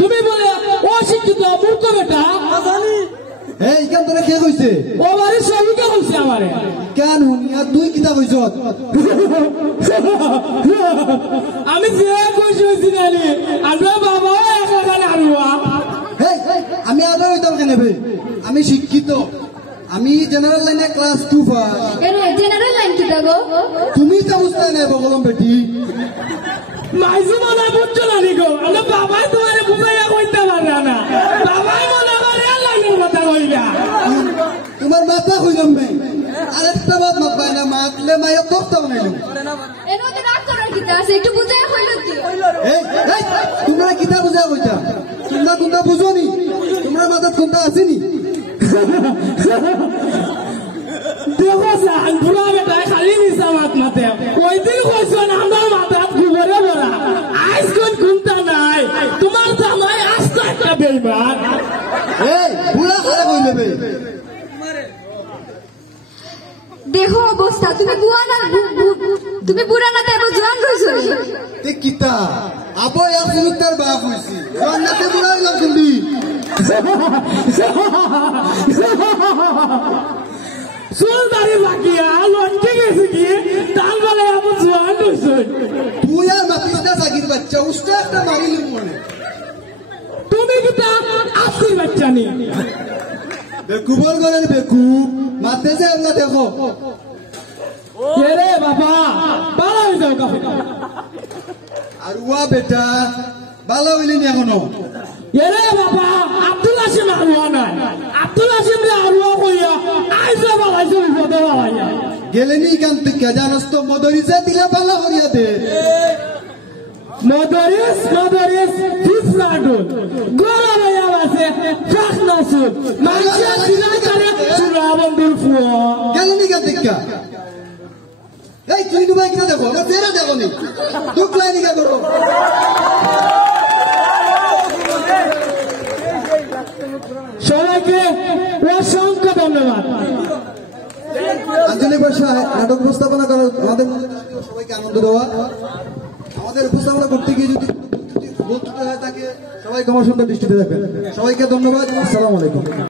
তুমি বলে অশিক্ষিত মূর্খ বেটা কে কইছে ও বাড়ির সবিকে কইছে আমারে কেন তুই কিতা কইছ আমি যে কইছি হইছি নানি আমরা বাবা এখানে আরুয়া আমি আদর হইতাম কেন আমি শিক্ষিত আমি জেনারেল লাইনে ক্লাস 2 পাস জেনারেল লাইন কিটা গো তুমি তো বুঝতে নাই বগলম বেটি মাইজু মনে বুঝছো নানি গো আমরা বাবাই তোমারে বুঝাইয়া কইতে পারে না বাবাই মনে করে লাইনের কথা কইবা তোমার মাথা কইলাম বে আরেকটা বাদ মত পাই না মাতলে মাইয়া করতে বানাইলো এনোকে রাগ করার কিটা আছে একটু বুঝাইয়া কইলো কি তোমরা কিতা বুঝা কইতা তোমরা কোনটা বুঝোনি তোমরা মাথাত কোনটা আসেনি দেখো সান বুড়া বেটা খালি নিসা মাত মাতে ওই দিন কইছো না আমার মাথাত গুবরে ভরা আইস কোন কোনটা নাই তোমার জামাই আস্তে একটা বেইমান বুড়া খালে কইলে বে দেখো অবস্থা তুমি বুড়া না তাই জোয়ান রইছো তে কিতা আবো এক সুতার বাপ হইছি রান্নাতে বুড়া হইলাম জলদি সুলতানি বাকিয়া লটকে গেছে কি তাল বলে আপু জোয়ান হইছে তুই আর মাতিটা জাগির বাচ্চা উস্তা একটা মারিলি মনে তুমি কিতা আসির বাচ্চা নি বেকুবল গলের বেকুব মাতে যে আমরা দেখো রে বাবা ভালো হয়ে যাও কাফে আর ওয়া বেটা ভালো হইলি নি এখনো রে বাবা আব্দুল হাসিম আরুয়া নাই আব্দুল হাসিম রে আরুয়া কইয়া আইসে বালাইছে বিপদে বালাইয়া গেলেনি কান থেকে জানাস তো মদরিসা দিলে ভালো করিয়া দে মদরিস ফিফরাডুল গোলা লইয়া আছে ফ্রাকনাসুল মাইশা দিলাই করে চুরা বন্ধুর ফুয়া গেলেনি কান থেকে এই তুই দুবাই কিনা দেখো না তেরা দেখো নি তুই প্ল্যানিং করো সবাইকে অসংখ্য ধন্যবাদ আঞ্চলিক ভাষায় নাটক উপস্থাপনা করার আমাদের সবাইকে আনন্দ দেওয়া আমাদের উপস্থাপনা করতে গিয়ে যদি ভুল ত্রুটি হয় তাকে সবাই ক্ষমা সুন্দর দৃষ্টিতে দেখবেন সবাইকে ধন্যবাদ আসসালামু আলাইকুম